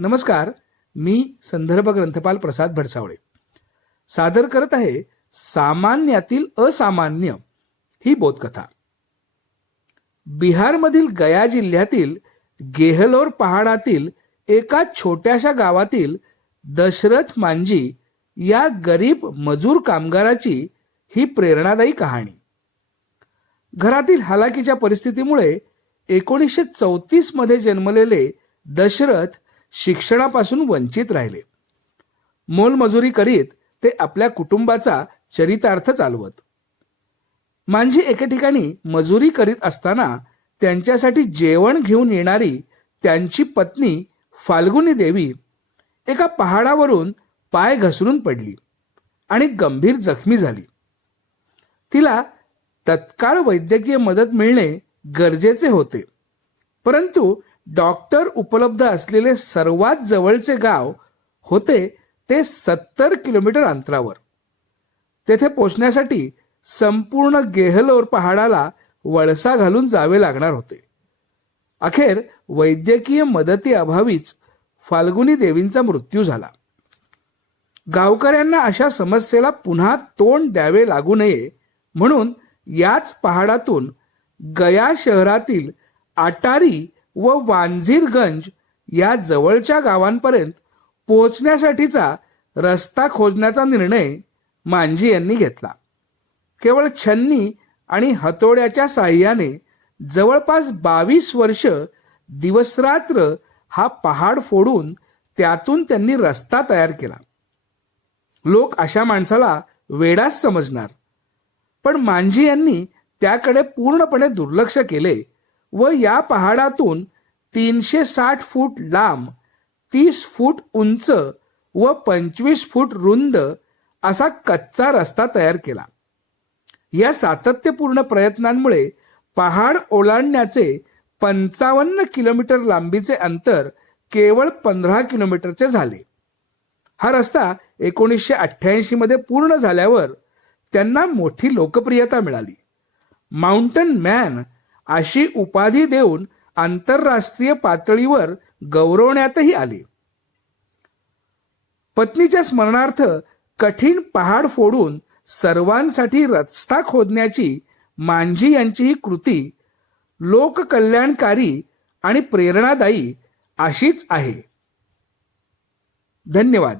नमस्कार. मी संदर्भ ग्रंथपाल प्रसाद भडसावळे सादर करत आहे सामान्यातील असामान्य ही बोधकथा. बिहारमधील गया जिल्ह्यातील गेहलोर पहाडातील एका छोट्याशा गावातील दशरथ मांझी या गरीब मजूर कामगाराची ही प्रेरणादायी कहाणी. घरातील हालाकीच्या परिस्थितीमुळे 1934 मध्ये जन्मलेले दशरथ शिक्षणापासून वंचित राहिले. मोलमजुरी करीत ते आपल्या कुटुंबाचा चरितार्थ चालवत. मांझी एके ठिकाणी मजुरी करीत असताना त्यांच्यासाठी जेवण घेऊन येणारी त्यांची पत्नी फाल्गुनी देवी एका पहाडावरून पाय घसरून पडली आणि गंभीर जखमी झाली. तिला तत्काळ वैद्यकीय मदत मिळणे गरजेचे होते, परंतु डॉक्टर उपलब्ध असलेले सर्वात जवळचे गाव होते ते 70 किलोमीटर अंतरावर. तेथे पोहोचण्यासाठी संपूर्ण गेहलोर पहाडाला वळसा घालून जावे लागणार होते. अखेर वैद्यकीय मदतीअभावीच फाल्गुनी देवींचा मृत्यू झाला. गावकऱ्यांना अशा समस्येला पुन्हा तोंड द्यावे लागू नये म्हणून याच पहाडातून गया शहरातील अटारी व वांझिरगंज या जवळच्या गावांपर्यंत पोहोचण्यासाठीचा रस्ता खोदण्याचा निर्णय मांझी यांनी घेतला. केवळ छन्नी आणि हतोड्याच्या साहाय्याने जवळपास 22 वर्ष दिवसरात्र हा पहाड फोडून त्यातून त्यांनी रस्ता तयार केला. लोक अशा माणसाला वेडाच समजणार, पण मांझी यांनी त्याकडे पूर्णपणे दुर्लक्ष केले व या पहाडातून 360 फूट लांब, 30 फूट उंच व 25 फूट रुंद असा कच्चा रस्ता तयार केला. या सातत्यपूर्ण प्रयत्नांमुळे पहाड ओलांडण्याचे 55 किलोमीटर लांबीचे अंतर केवळ 15 किलोमीटरचे झाले. हा रस्ता 1988 मध्ये पूर्ण झाल्यावर त्यांना मोठी लोकप्रियता मिळाली. माउंटन मॅन अशी उपाधी देऊन आंतरराष्ट्रीय पातळीवर गौरवण्यातही आले. पत्नीच्या स्मरणार्थ कठीण पहाड फोडून सर्वांसाठी रस्ता खोदण्याची मांझी यांची ही कृती लोककल्याणकारी आणि प्रेरणादायी अशीच आहे. धन्यवाद.